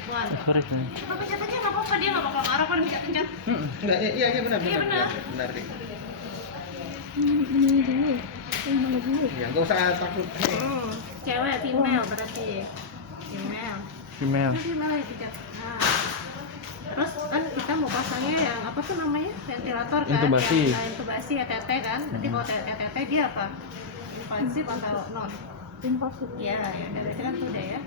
perempuan. Harus nih. Coba pencet aja, nggak apa-apa, dia nggak bakal marah kalau pencet-pencet. Enggak, iya benar Iya, benar. benar deh. Ini dulu. Yang mana dulu? Ya, enggak usah takut. Cewek, female berarti. Female. Female. Ini female ya pencet. Nah. Terus kan kita mau pasangnya yang apa tuh namanya? Ventilator kan? Intubasi. Intubasi ya, TT kan? Nanti kalau TT dia apa? Invasif atau non? Invasif. Ya, ya dari kan tuh udah ya.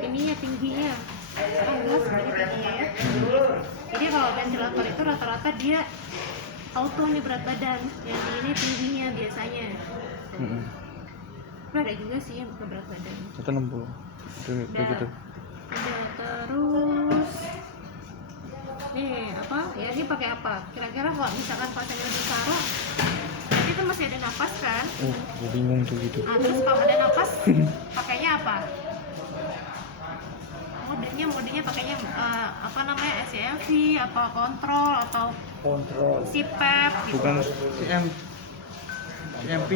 Ininya tingginya. Oh, luas segini tingginya ya. Jadi kalau ventilator itu rata-rata dia auto nih berat badan. Yang ini tingginya biasanya. Tapi ada juga sih yang bukan berat badan. 160. Itu gitu. Udah, terus nih apa? Ya ini pakai apa? Kira-kira kalau misalkan pasiennya di Saro, nanti itu masih ada napas kan? Gue bingung tuh gitu. Nah, terus kalau ada napas, pakainya apa? Modenya pakainya apa namanya? SCLV, apa kontrol atau CPAP gitu. Bukan CMP.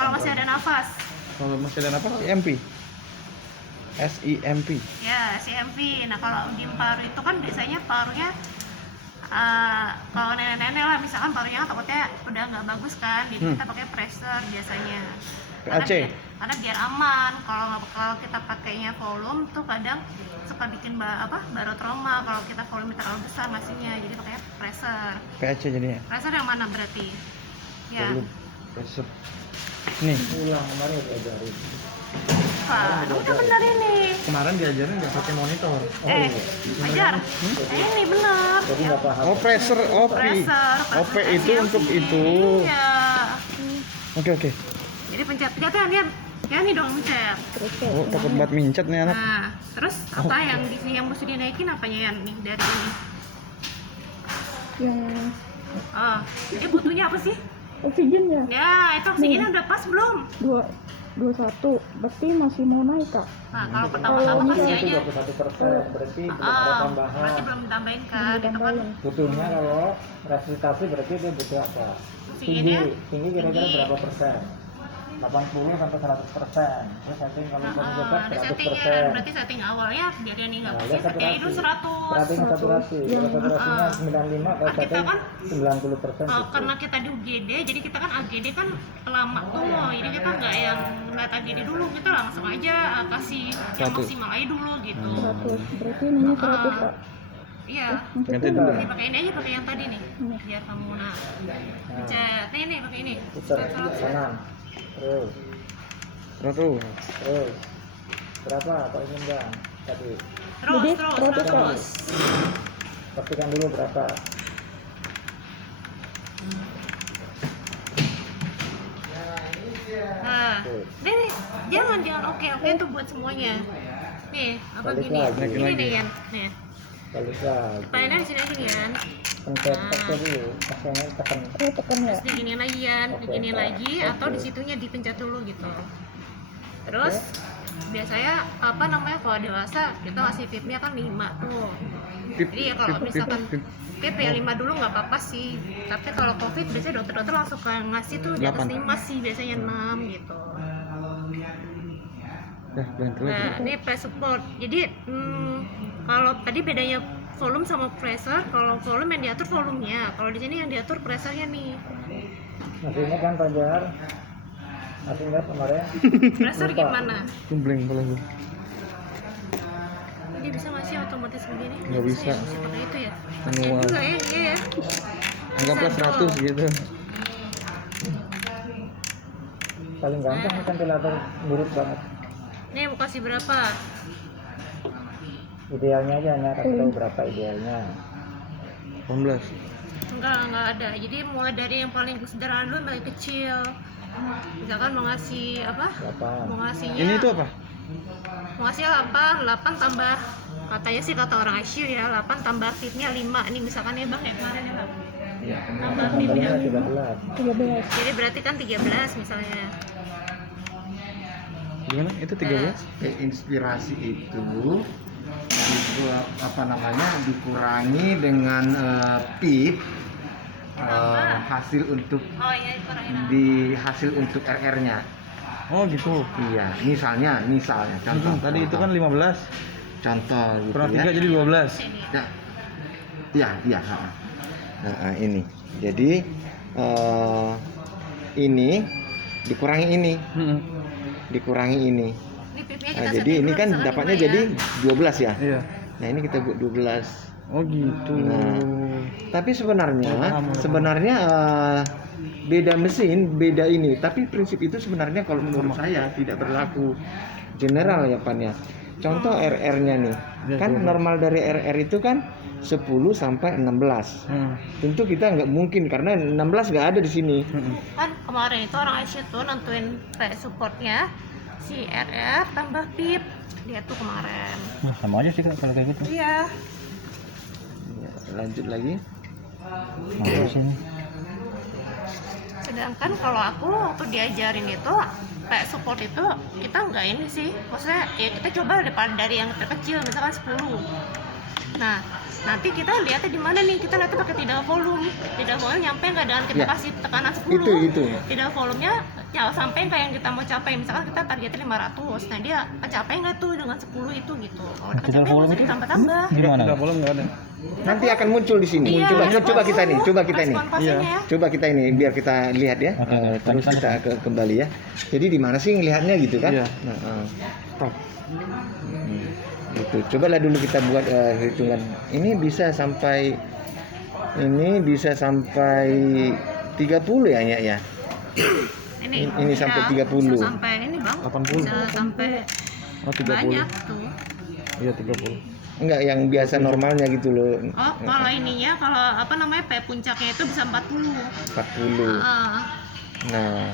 Kalau masih ada nafas, Kalau masih ada apa? CMP. SIMP. ya CMV. Nah kalau di paru itu kan biasanya parunya kalau nenek-nenek lah misalkan parunya takutnya udah nggak bagus kan, jadi kita pakai pressure biasanya. PAC. Karena biar aman. Kalau kita pakainya volume tuh kadang suka bikin barotrauma kalau kita volume terlalu besar masihnya, jadi pakainya pressure. PAC jadinya. Pressure yang mana berarti? Ya. Belum. Pressure. Nih. Ulang kemarin diajarin. Pak, udah benar ini. Kemarin diajarin nggak pakai monitor. Ajar. Ini benar. Jadi nggak paham. Oh, pressure OP. Pressure. OP itu untuk itu. Iya. Oke. Jadi pencet-pencetnya dia ya nih dong pencet. Oh, takut banget mincet nih anak. Nah, terus apa yang di sini yang mesti dinaikin apanya ya nih dari ini? Yang Jadi butuhnya apa sih? oksigennya Ya, itu oksigennya udah pas belum? 21. Berarti masih mau naik, Kak. Nah, kalau pertama-tama kan misalnya sianya 21%, berarti belum ada tambahan. berarti belum ditambahin kan? Itu kan Tambahin. Butuhnya kalau resusitasi berarti dia butuh apa? Tinggi, oksigennya tinggi kira-kira berapa persen? 80 sampai 100%. Terus setting kalau ada berat settingnya, 100%. berarti setting awalnya biar dia nih nggak Nah, pusing, dia settingnya itu 100. Setting saturasi. Kalau saturasinya 95, kalau Kita setting kan 90%. gitu. karena kita di UGD, jadi kita kan AGD kan lama tuh, jadi kita nggak yang ngeliat AGD dulu, kita langsung aja kasih yang 100. maksimal aja dulu gitu. 100. Berarti ininya 100, Kak. Iya. Ganti dulu. Ini pakai ini aja, pakai yang tadi nih, biar kamu pencet. Nih pakai ini. Putar kanan. Terus. 100. Terus. Berapa? Pak Indah tadi. Jadi, Terus. terus. Pastikan dulu berapa. Nah, nih, jangan oke itu buat semuanya. Nih, apa Balik gini? lagi. Ini Lagi. nih kan. Nih, Balik lagi. pengennya di sini aja nih kan. Pencet dulu. Pastinya tekan. Tekan ya. Terus diginiin lagi kan, diginiin lagi atau di situnya dipencet dulu gitu. Terus biasanya apa namanya kalau dewasa kita ngasih pipnya kan 5 tuh. Jadi ya kalau misalkan pip ya 5 dulu nggak apa-apa sih. Tapi kalau covid biasanya dokter-dokter langsung ngasih tuh di atas 5 sih, biasanya 6 gitu. Ganti lagi. Nah, ini press support. Jadi kalau tadi bedanya volume sama pressure, kalau volume yang diatur volumenya, kalau di sini yang diatur pressure-nya nih. Masih ingat kan Pak Jar? Masih ingat kemarin? Pressure Lupa. gimana? Kumbleng kalau gue. Jadi bisa nggak sih otomatis begini? Nggak bisa. Ya, mesti pakai itu ya. Kasian Manual. juga ya, iya ya. Anggaplah 100 gitu. Paling gampang ventilator nurut banget. Nih mau kasih berapa? Idealnya aja hanya kasih tahu berapa idealnya. 18. Enggak ada. Jadi mulai dari yang paling sederhana dulu, yang paling kecil. Misalkan mau ngasih apa? 8. Mau ngasihnya. Ini itu apa? Mau ngasih 8 tambah, katanya sih kata orang ICU ya, 8 tambah tipnya 5. Ini misalkan ya Bang ya kemarin ya Bang. Iya. Tambah tipnya. 13. 13. Jadi berarti kan 13 misalnya. Gimana? Itu 13? Inspirasi itu apa namanya dikurangi dengan pip hasil untuk Oh iya, kurangin. di hasil untuk RR-nya. Oh gitu. Iya, misalnya contoh. Tadi itu kan 15. contoh gitu Kurang ya. 3 jadi 12. Sini. Ya. Nah, ini. Jadi ini dikurangi ini. Dikurangi ini. Ini pipnya Nah, kita jadi setting ini dulu, kan misalkan dapatnya 5 jadi 12 ya. Iya. Nah, ini kita buat 12. Oh gitu. Nah, tapi sebenarnya Paham. beda mesin, beda ini. Tapi prinsip itu sebenarnya kalau menurut saya tidak berlaku general ya Pan ya. Contoh RR-nya nih. Ya, Kan coba. normal dari RR itu kan 10 sampai 16. Tentu kita nggak mungkin karena 16 nggak ada di sini. Kan kemarin itu orang Asia tuh nentuin kayak supportnya si RR tambah pip dia tuh kemarin. Nah, sama aja sih Kak, kalau kayak gitu. Iya. Ya, lanjut lagi. Nah, sini. Sedangkan kalau aku waktu diajarin itu kayak support itu kita nggak ini sih, maksudnya ya kita coba dari yang terkecil misalkan 10. Nah nanti kita lihatnya di mana nih, kita lihatnya pakai tidak volume nyampe nggak dengan kita Ya. kasih tekanan 10. Itu. Tidak volumenya ya sampai kayak yang kita mau capai, misalkan kita targetnya 500, nah dia kecapai nggak tuh dengan 10 itu gitu. Kalau udah Tidak kecapai volume nggak usah itu ditambah-tambah. Gimana? Enggak boleh enggak ada. Nanti akan muncul di sini. Iya, Coba respon kita nih, tubuh, coba kita nih. respon pasiennya ya. Coba kita ini biar kita lihat ya. Oke, Terus tadi kita kembali ya. Jadi di mana sih ngelihatnya gitu kan? Iya. Stop. Gitu. Cobalah dulu kita buat hitungan. Ini bisa sampai 30 ya ya. Ini sampai 30. Bisa sampai ini bang, 80. bisa sampai Oh 30. banyak tuh. Iya 30. Enggak yang biasa normalnya gitu loh. Oh, kalau ininya, kalau apa namanya, puncaknya itu bisa 40. 40. Ah, Nah,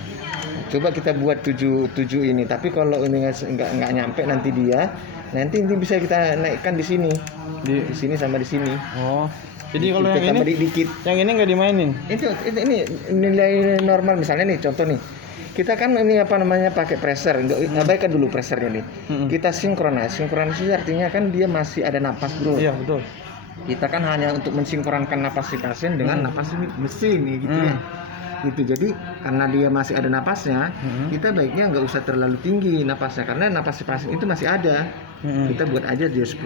coba kita buat 7 ini. Tapi kalau ini nggak nyampe nanti nanti bisa kita naikkan di sini. Di sini sama di sini. Oh. Jadi kalau Kita yang tambah ini dikit. yang ini nggak dimainin. Ini nilai normal misalnya nih contoh nih. Kita kan ini apa namanya pakai pressure, abaikan dulu pressernya nih. Kita sinkronis itu artinya kan dia masih ada napas bro. Iya betul. Kita kan hanya untuk mensinkronkan napas si pasien dengan napas mesin nih gitu ya. Gitu. Jadi karena dia masih ada napasnya, kita baiknya nggak usah terlalu tinggi napasnya karena napas si pasien itu masih ada. Kita buat aja dia 10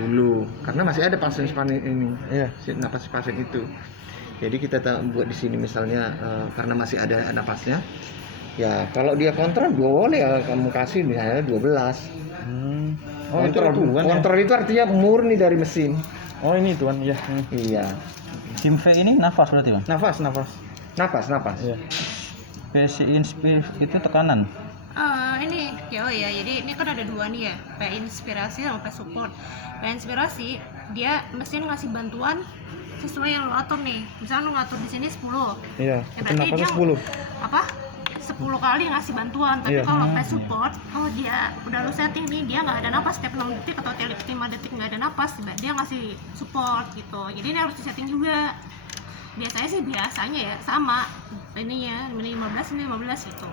karena masih ada pasien ini. Iya. Napas si pasien itu. Jadi kita buat di sini misalnya karena masih ada napasnya. Ya kalau dia kontrol boleh ya kamu kasih misalnya 12. Oh Kontrol itu kan kontrol itu artinya murni dari mesin. Oh ini tuan ya. Iya. Tim V ini nafas berarti Bang? Nafas. Napas. Iya. PC inspir itu tekanan. ini ya, oh ya, jadi ini kan ada dua nih ya, inspirasi sama support. Inspirasi dia mesin ngasih bantuan sesuai yang lo atur nih. Misalnya lo ngatur di sini 10. Iya. Ya, Itu berarti napasnya dia 10. apa 10 kali ngasih bantuan, tapi Iya. kalau support, kalau dia udah lu setting nih, dia nggak ada napas tiap 6 detik atau tiap 5 detik nggak ada napas, dia ngasih support gitu. Jadi ini harus disetting juga. Biasanya ya sama ininya, ini 15 gitu.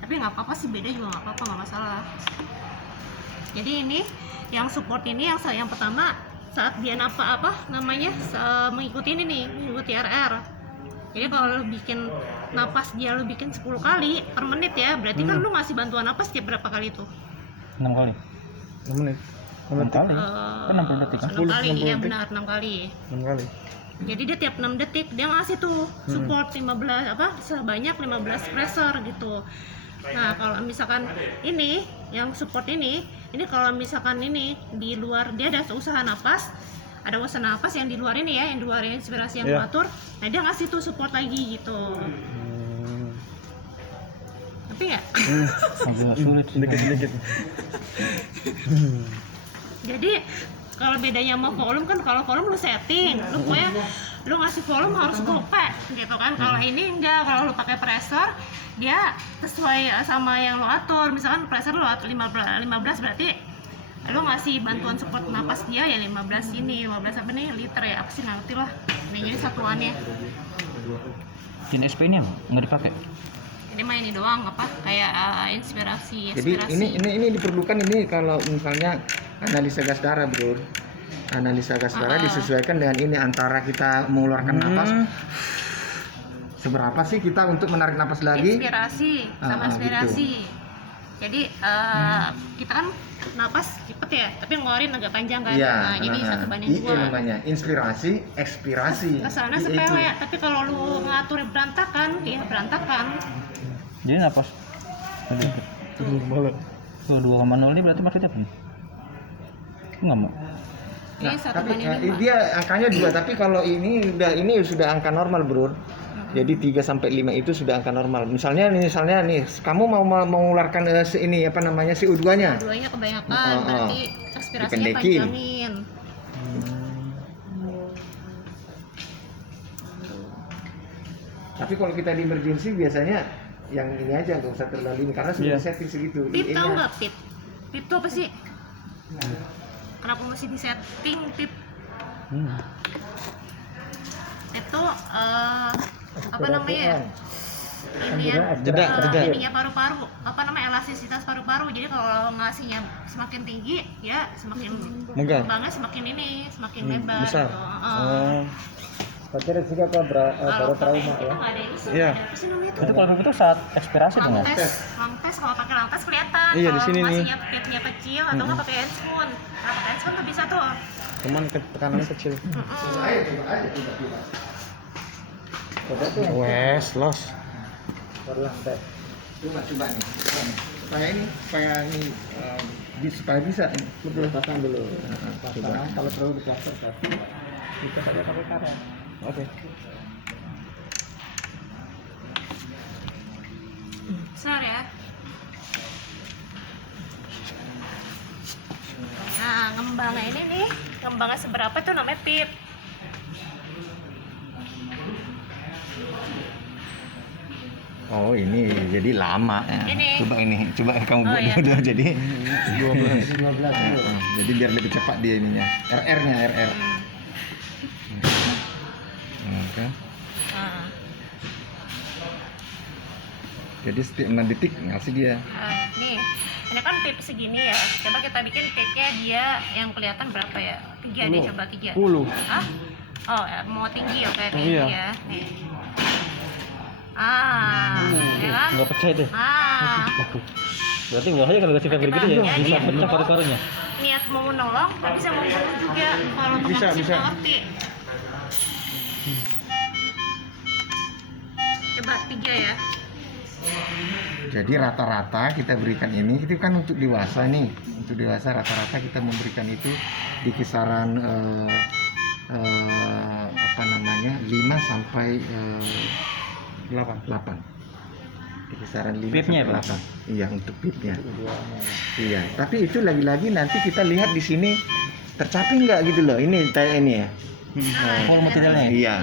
Tapi nggak apa-apa sih, beda juga nggak apa-apa, nggak masalah. Jadi ini yang support ini yang pertama saat dia mengikuti ini nih, mengikuti RR. Jadi kalau lu bikin napas dia lu bikin 10 kali per menit ya, berarti kan lu ngasih bantuan napas tiap berapa kali tuh? 6 kali. 6 menit. 6 kali. Kan 60 detik kan? 6 kali, 60 iya detik. benar, 6 kali. 6 kali. Jadi dia tiap 6 detik dia ngasih tuh support 15 sebanyak 15 pressure gitu. Nah, kalau misalkan ini yang support ini kalau misalkan ini di luar dia ada usaha napas, yang di luar ini ya, yang di luar inspirasi yang Iya. mengatur. Nah, dia ngasih tuh support lagi gitu. Tapi ya, Agak sulit sih. Sedikit. jadi kalau bedanya sama volume kan, kalau volume lu setting, lu pokoknya lu ngasih volume harus gope gitu kan. Kalau ini enggak, kalau lu pakai pressure dia sesuai sama yang lu atur. Misalkan pressure lu atur 15 berarti lu ngasih bantuan support napas dia ya 15 apa nih liter ya, apa sih nggak ngerti lah. Ini jadi satuannya. Tin SP ini nggak dipakai. Ini mah ini doang kayak inspirasi. Jadi ini diperlukan ini kalau misalnya analisa gas darah bro. Analisa gas darah disesuaikan dengan ini antara kita mengeluarkan napas. Seberapa sih kita untuk menarik napas lagi? Inspirasi sama inspirasi. Jadi kita kan napas cepet ya, tapi ngeluarin agak panjang kan. Iya. Nah, jadi satu banding IE dua. namanya, inspirasi, ekspirasi. Kesannya IE itu. sepele ya, tapi kalau lu ngatur berantakan, ya berantakan. Jadi napas. Tuh 2,0 ini berarti maksudnya apa? Enggak mau. Jadi satu Tapi banding 5. dia angkanya 2, tapi kalau ini sudah angka normal, Bro. Jadi 3 sampai 5 itu sudah angka normal. Misalnya nih, kamu mau mengeluarkan ini apa namanya CO2-nya. Keduanya kebanyakan, berarti ekspirasinya Dipendekin. panjangin. Tapi kalau kita di emergency biasanya yang ini aja nggak usah terlalu ini karena sudah Iya. setting segitu. Pip IE-nya. tahu nggak pip? Pip itu apa sih? Kenapa mesti disetting pip? Pip tuh apa namanya ya? Ini ya, Jeda. ininya paru-paru, apa namanya, elastisitas paru-paru. Jadi kalau ngasihnya semakin tinggi, ya semakin Megah. lubangnya semakin semakin lebar. besar. Gitu. Berarti resiko apa baru trauma ya? Nggak ada ini sih, Iya. ada apa sih namanya tuh? Itu kalau itu saat ekspirasi dong ya? Lang tes kalau pakai lang tes kelihatan. Iya, di kalau sini nih. ngasihnya pipnya kecil atau nggak pakai handspoon. Nah, pakai handspoon tuh bisa tuh. Cuman tekanannya kecil. Coba tuh yang Wes, los. baru lantai. Coba nih. Supaya bisa. Betul, pasang dulu. Pasang kalau perlu diplaster tapi bisa saja pakai karet. Oke. Besar ya. Nah, ngembangnya ini nih, ngembangnya seberapa tuh namanya pip. Oh ini jadi lama ya. Ini. Coba kamu buat iya. dulu jadi 15 dulu. jadi biar lebih cepat dia ininya. RR-nya RR. Oke. Nah, Jadi setiap 6 detik ngasih dia. nih, ini kan pip segini ya. Coba kita bikin pipnya dia yang kelihatan berapa ya? 3 deh, coba 3. 10. Hah? Oh, ya, mau tinggi ya kayak Iya. ya. Nih. Ya kan? Enggak pecah itu. Berarti bawahnya kalau kasih paper gitu ya, bisa pecah paru-parunya. Niat mau menolong, tapi bisa mau membunuh juga kalau Bisa, teman bisa. ngerti. Coba 3 ya. Jadi rata-rata kita berikan ini itu kan untuk dewasa nih. Untuk dewasa rata-rata kita memberikan itu di kisaran apa namanya 5 sampai 8. Di kisaran 5 Pipnya, sampai Pak? 8. Iya, untuk pipnya. Iya, tapi itu lagi-lagi nanti kita lihat di sini tercapai nggak gitu loh. Ini ya. Full materialnya ya? Iya.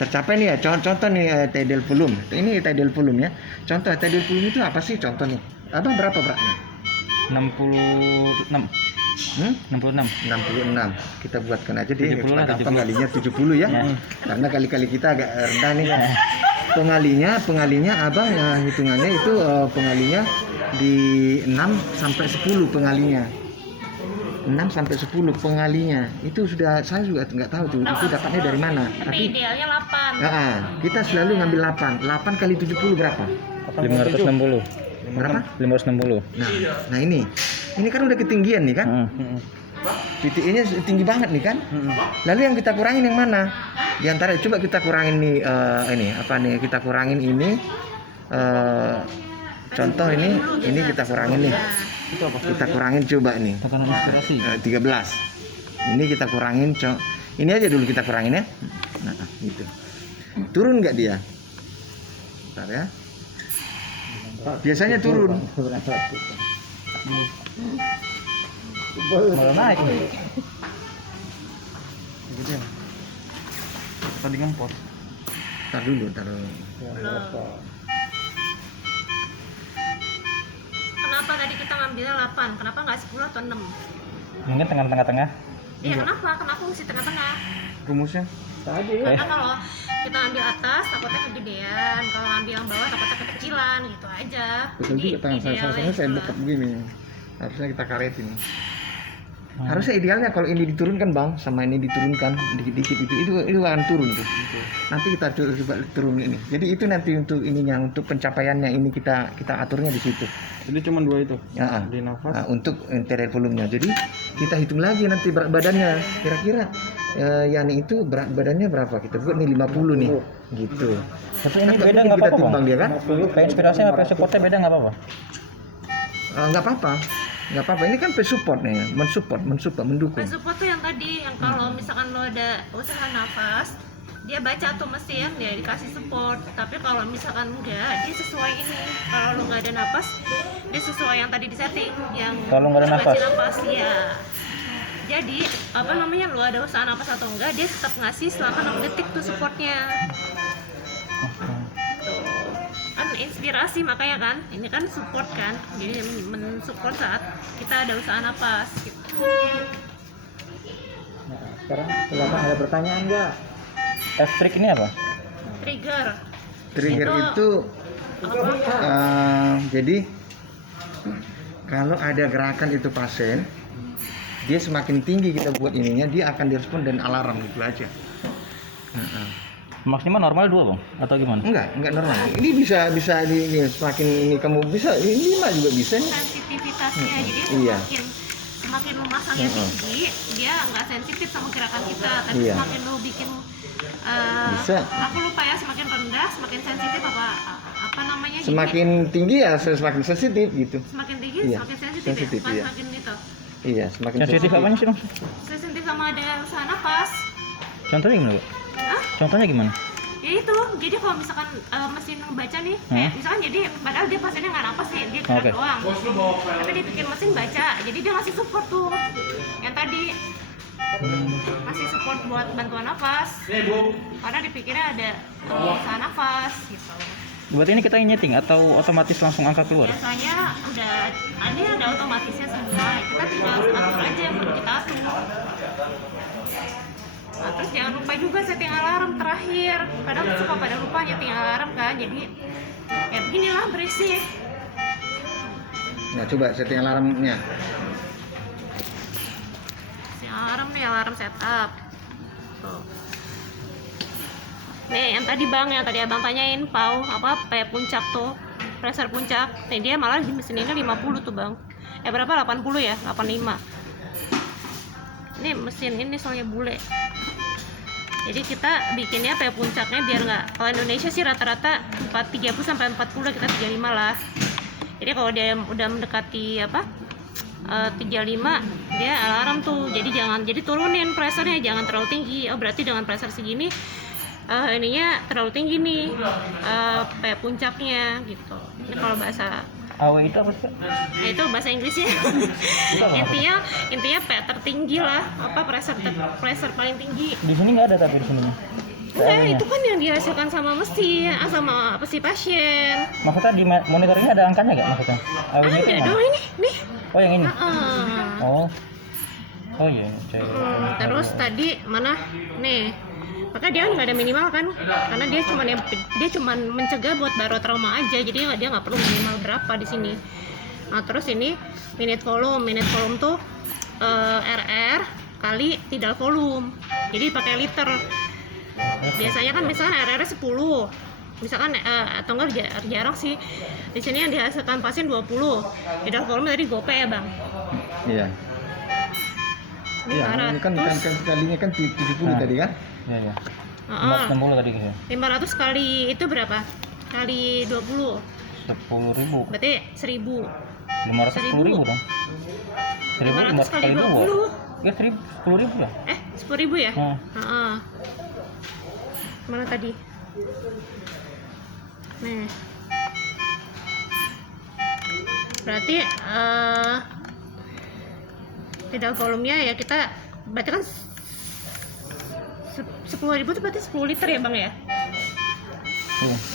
Tercapai nih ya, contoh nih tidal volume. Ini tidal volume ya. Contoh tidal volume itu apa sih contoh nih? Apa berapa beratnya? 66. 66. 66. Kita buatkan aja deh 70 lah, 70. pengalinya 70 ya. Karena kali-kali kita agak rendah nih. Pengalinya abang hitungannya itu pengalinya di 6 sampai 10 pengalinya. 6 sampai 10 pengalinya. Itu sudah saya juga nggak tahu tuh itu dapatnya dari mana. Tapi idealnya 8. Kita selalu ngambil 8. 8 kali 70 berapa? 560. Berapa? 560. Nah ini kan udah ketinggian nih kan? PTE-nya tinggi banget nih kan? Lalu yang kita kurangin yang mana? Di antara coba kita kurangin nih ini apa nih? Kita kurangin ini contoh ini kita kurangin nih. Itu apa? Kita kurangin coba nih. Tekanan inspirasi. 13. Ini kita kurangin ini aja dulu kita kurangin ya. Nah, gitu. Turun nggak dia? Bentar ya. Biasanya turun. Malah naik nih. Gitu ya. Tadi ngempot. Tar dulu. Kenapa tadi kita ngambilnya 8? Kenapa nggak 10 atau 6? Mungkin tengah-tengah. Iya, kenapa mesti tengah-tengah? Rumusnya. Tadi Karena kalau kita ambil atas takutnya kegedean, kalau ambil yang bawah takutnya kekecilan, gitu aja. Betul Jadi juga tangan saya idealnya saya itulah. dekat begini. Harusnya kita karetin. Harusnya idealnya kalau ini diturunkan bang, sama ini diturunkan dikit-dikit itu akan turun tuh. Nanti kita coba turun ini. Jadi itu nanti untuk ininya, untuk pencapaiannya ini kita aturnya di situ. Jadi cuma 2 itu. Ya, Di nafas. untuk interior volumenya. Jadi kita hitung lagi nanti berat badannya. Kira-kira Yani itu berat badannya berapa? Kita buat nih 50 nih, gitu. Tapi ini Kan beda kita nggak apa-apa timbang bang? dia kan? Kayak inspirasi sama supportnya beda nggak apa-apa? Nggak apa-apa. Nggak apa-apa. Ini kan support nih, mensupport, mendukung. Support tuh yang tadi, yang kalau misalkan lo ada usaha nafas, dia baca tuh mesin, dia dikasih support. Tapi kalau misalkan enggak, dia sesuai ini. Kalau lo nggak ada nafas, dia sesuai yang tadi di setting, yang Kalau nggak ada baca nafas? ya. Jadi apa namanya, lo ada usaha nafas atau enggak, dia tetap ngasih selama 6 detik tuh supportnya. Kan inspirasi, makanya kan ini kan support kan, jadi mensupport saat kita ada usaha nafas gitu. Nah, sekarang silakan ada pertanyaan nggak? F-trik ini apa? Trigger Trigger itu jadi kalau ada gerakan itu pasien, dia semakin tinggi kita buat ininya, dia akan direspon dan alarm gitu aja. Maksimal normal 2 bang? Atau gimana? Enggak normal. Ini bisa ini semakin ini kamu bisa ini 5 juga bisa nih. sensitivitasnya, jadi Iya. semakin lo masangnya tinggi, dia nggak sensitif sama gerakan kita. Tapi Iya. semakin lo bikin Bisa. aku lupa ya, semakin rendah semakin sensitif, apa namanya, jadi Semakin tinggi ya semakin sensitif gitu. semakin tinggi Iya, semakin sensitif, sensitif, ya iya. semakin itu Iya, semakin Sensitif apanya sih bang? sensitif sama dengan usaha nafas. Contohnya gimana bu? Hah? Contohnya gimana? Ya itu, jadi kalau misalkan mesin baca nih, kayak misalkan jadi padahal dia pasiennya nggak napas nih, dia gerak Oke. doang, tapi dia bikin mesin baca, jadi dia ngasih support tuh, yang tadi ngasih support buat bantuan nafas, karena dipikirnya ada usaha nafas gitu. Berarti ini kita nyeting atau otomatis langsung angka keluar? Biasanya ada otomatisnya semua, kita tinggal atur aja yang perlu kita atur. Nah, terus jangan lupa juga setting alarm terakhir. Kadang suka pada lupa nyeting alarm kan, jadi ya beginilah berisik. Nah, coba setting alarmnya. Setting alarm nih, alarm setup. Tuh. Nih yang tadi bang, yang tadi abang tanyain puncak tuh, pressure puncak. Nih dia malah di mesin ini 50 tuh bang. Berapa? 80 ya? 85. Ini mesin ini soalnya bule. Jadi kita bikinnya puncaknya biar nggak, kalau Indonesia sih rata-rata 30 sampai 40, kita 35 lah. Jadi kalau dia udah mendekati 35, dia alarm tuh. Jadi turunin pressernya, jangan terlalu tinggi. Oh berarti dengan pressure segini ininya terlalu tinggi nih, puncaknya gitu. Ini kalau bahasa AW itu apa sih? Nah, itu bahasa Inggrisnya. intinya P tertinggi lah, pressure paling tinggi. Di sini nggak ada tapi di sini. Enggak, itu kan yang dihasilkan sama mesin, sama pasien. Maksudnya di monitornya ada angkanya nggak maksudnya? AW-nya itu Ada mana? dong ini, nih. Oh yang ini? Heeh. Oh iya. Terus tadi mana? Nih. Maka dia nggak ada minimal kan, karena dia cuma mencegah buat baru trauma aja, jadi dia nggak perlu minimal berapa di sini. Nah terus ini minute volume tuh RR kali tidal volume, jadi pakai liter. Biasanya kan misalkan RR 10, misalkan atau enggak jarang sih. Di sini yang dihasilkan pasien 20, tidal volume tadi gope ya bang. Iya. Iya, ini kan kalinya kan 70 tadi kan? Iya. 560 tadi gitu. 500 kali itu berapa? Kali 20. 10.000. Berarti 1000. 510.000 dong. 500 kali 20. Ya 10.000 ya? 10.000 ya? Heeh. Mana tadi? Nih. Berarti tidal volumenya ya kita berarti kan 10.000 itu berarti 10 liter ya bang ya?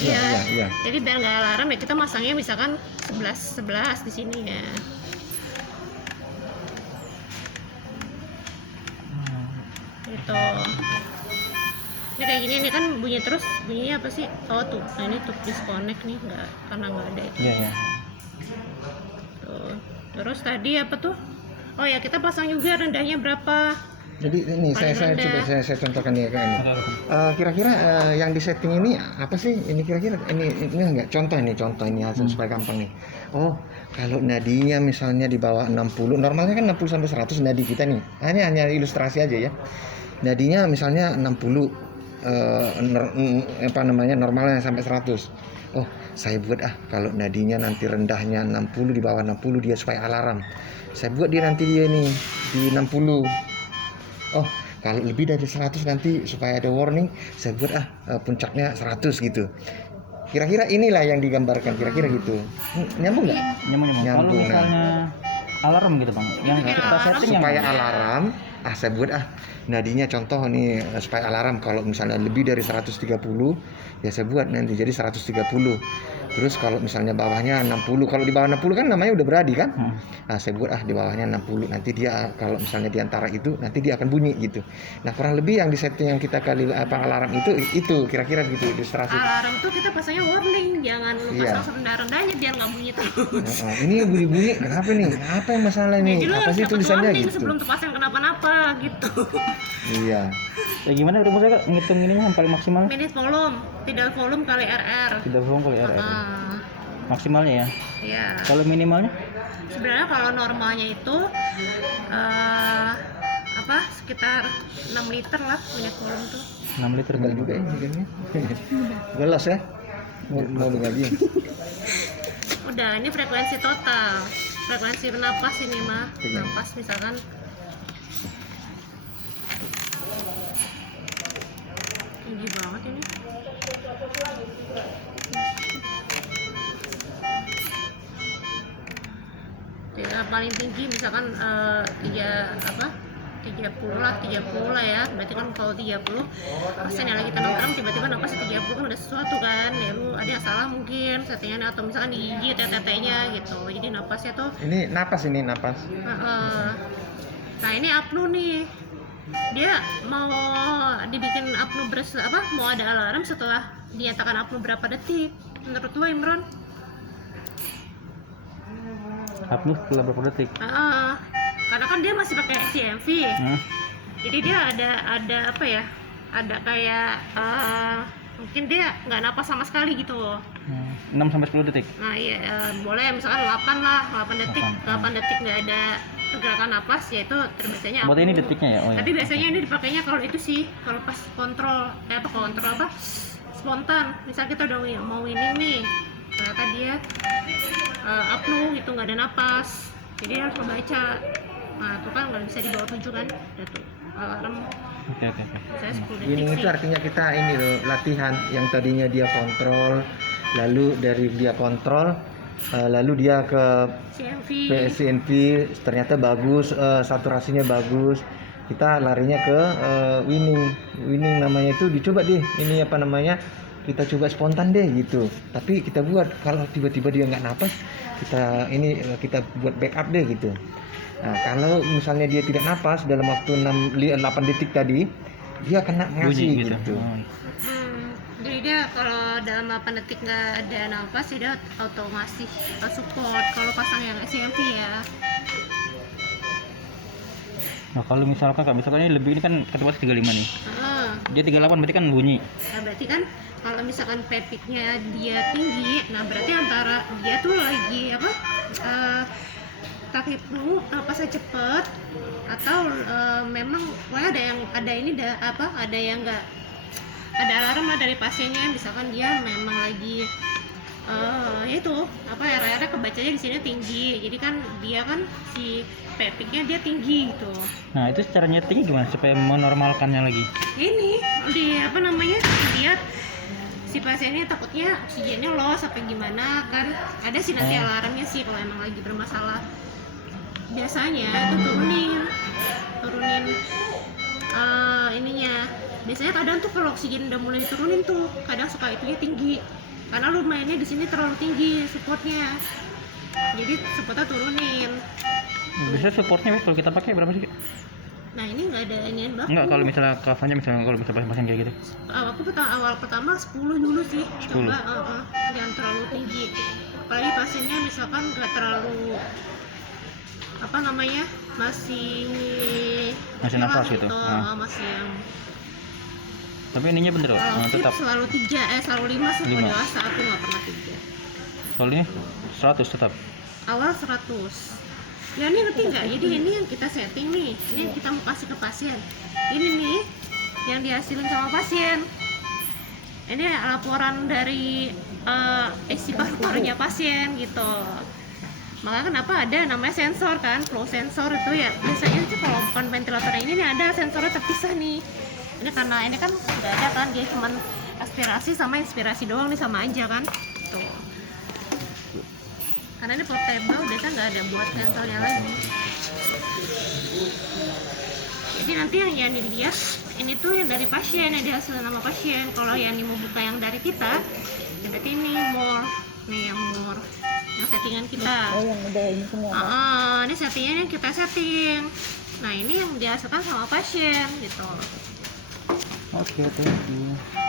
Iya. Jadi biar nggak alarm ya kita masangnya misalkan 11 di sini ya. Gitu. Ini kayak gini, ini kan bunyi terus, bunyinya apa sih? Oh tuh, nah ini tuh disconnect nih, karena nggak ada itu. Iya. Tuh. Terus tadi apa tuh? Oh ya, kita pasang juga rendahnya berapa. Jadi ini Paling saya rendah. coba saya contohkan ya kayak ini. Kira-kira yang di setting ini apa sih? Ini kira-kira ini enggak contoh ini supaya gampang nih. Oh, kalau nadinya misalnya di bawah 60, normalnya kan 60 sampai 100 nadi kita nih. Ini hanya ilustrasi aja ya. Nadinya misalnya 60 normalnya sampai 100. Oh, saya buat kalau nadinya nanti rendahnya 60, di bawah 60 dia supaya alarm. Saya buat dia nanti dia nih di 60. Oh, kalau lebih dari 100 nanti supaya ada warning, saya buat puncaknya 100 gitu. Kira-kira inilah yang digambarkan, kira-kira gitu. Nyambung nggak? Nyambung. Kalau Nyambung, misalnya alarm gitu bang, yang Bikin kita alarm setting Supaya yang alarm, saya buat nadinya contoh nih supaya alarm kalau misalnya lebih dari 130 ya saya buat nanti jadi 130. Terus kalau misalnya bawahnya 60, kalau di bawah 60 kan namanya udah beradi kan. Nah, saya buat di bawahnya 60. Nanti dia kalau misalnya di antara itu nanti dia akan bunyi gitu. Nah, kurang lebih yang di setting yang kita kali alarm itu kira-kira gitu ilustrasi. Alarm tuh kita pasangnya warning, jangan lu Iya. pasang rendah-rendahnya biar nggak bunyi terus. Ini bunyi-bunyi kenapa nih? Apa yang masalah ini? Jadi lu Apa harus sih dapat tulisannya warning gitu? sebelum terpasang kenapa-napa gitu. Iya. ya gimana rumusnya kak? Ngitung ininya yang paling maksimal? Minute volume, tidak volume kali RR. Tidak bohong kali RR. Ah, Maksimalnya ya. ya. Kalau minimalnya? Sebenarnya kalau normalnya itu sekitar 6 liter lah minute volume tuh. 6 liter Tebal juga ya ikannya. Gelas ya. Mau berbagi. Udah, ini frekuensi total. Frekuensi bernapas ini mah. Iya. Napas misalkan tinggi banget ini. Ya, paling tinggi misalkan 30 lah ya. Berarti kan kalau 30 pasien yang lagi tenang tiba-tiba napasnya 30 kan udah sesuatu kan. Ya lu ada yang salah mungkin settingannya atau misalkan di gigi TTT-nya gitu. Jadi napasnya tuh Ini napas. nah ini apnu nih. Dia mau dibikin apnu mau ada alarm setelah dinyatakan apnu berapa detik menurut lo Imron? Apnu setelah berapa detik? Karena kan dia masih pakai CMV. Jadi dia ada apa ya? Ada kayak mungkin dia nggak napas sama sekali gitu loh. 6 sampai 10 detik. Nah iya, boleh misalkan 8 detik, 8 detik nggak ada pergerakan napas, ya itu terbacanya Berarti ini apnu. detiknya ya? Oh ya. Tapi biasanya ini dipakainya kalau itu sih, kalau pas kontrol spontan. Misal kita udah mau winning nih, ternyata dia apnu gitu, nggak ada napas, jadi harus membaca. Nah itu kan nggak bisa dibawa tunjukkan, ada tuh alarm. Oke. Saya 10 detik Winning sih. itu artinya kita ini loh latihan yang tadinya dia kontrol, lalu dari dia kontrol, lalu dia ke CMV. PSCNV ternyata bagus, saturasinya bagus. Kita larinya ke winning namanya itu dicoba deh. Ini apa namanya? Kita coba spontan deh gitu. Tapi kita buat kalau tiba-tiba dia nggak napas, kita buat backup deh gitu. Nah, kalau misalnya dia tidak napas dalam waktu 8 detik tadi, dia kena ngasih Bunyi gitu. Oh. Jadi dia kalau dalam 8 detik nggak ada nafas, dia auto ngasih support kalau pasang yang CMV ya. Nah kalau misalkan ini lebih, ini kan ketepas 35 nih. Ah, Dia 38 berarti kan bunyi. nah berarti kan kalau misalkan pepiknya dia tinggi, nah berarti antara dia tuh lagi takip dulu napasnya cepet atau memang ada yang nggak ada alarm lah dari pasiennya, misalkan dia memang lagi RR-nya kebacanya di sini tinggi, jadi kan dia kan si pepiknya dia tinggi gitu. Nah itu cara nyetingnya gimana supaya menormalkannya lagi? Ini lihat si pasiennya takutnya oksigennya loss apa gimana kan, ada sih nanti alarmnya sih kalau emang lagi bermasalah. Biasanya itu turunin ininya. Biasanya kadang tuh kalau oksigen udah mulai diturunin tuh kadang suka itunya tinggi karena lu mainnya di sini terlalu tinggi supportnya, jadi supportnya turunin. Bisa supportnya kalau kita pakai berapa sih? Nah ini nggak ada inian baku. Enggak, kalau misalnya covernya kalau bisa pasang kayak gitu. Awal pertama 10 dulu sih. 10. Coba jangan terlalu tinggi. Apalagi pasiennya misalkan nggak terlalu apa namanya masih nafas gitu. masih yang Tapi ininya bener loh, kalau tetap. tip selalu 3 selalu 5 sih kalau 5. dewasa, aku nggak pernah 3. Kalau ini 100 tetap. Awal 100. Ya ini ngerti nggak? Jadi ini yang kita setting nih, ini yang kita mau kasih ke pasien. Ini nih yang dihasilin sama pasien. Ini laporan dari isi paru-parunya pasien gitu. Makanya kenapa ada namanya sensor kan, flow sensor itu ya. Biasanya itu kalau bukan ventilator ini nih ada sensornya terpisah nih. Ini karena ini kan nggak ada kan, dia cuma aspirasi sama inspirasi doang nih, sama aja kan. Tuh. Karena ini portable, biasanya nggak ada buat sensornya lagi. Jadi nanti yang dilihat ini tuh yang dari pasien, yang dihasilkan sama pasien. Kalau yang mau buka yang dari kita, ya berarti ini more, nih yang more, yang settingan kita. Oh, yang udah ini semua. Ini settingan yang kita setting. Nah ini yang dihasilkan sama pasien gitu. Oke, thank you.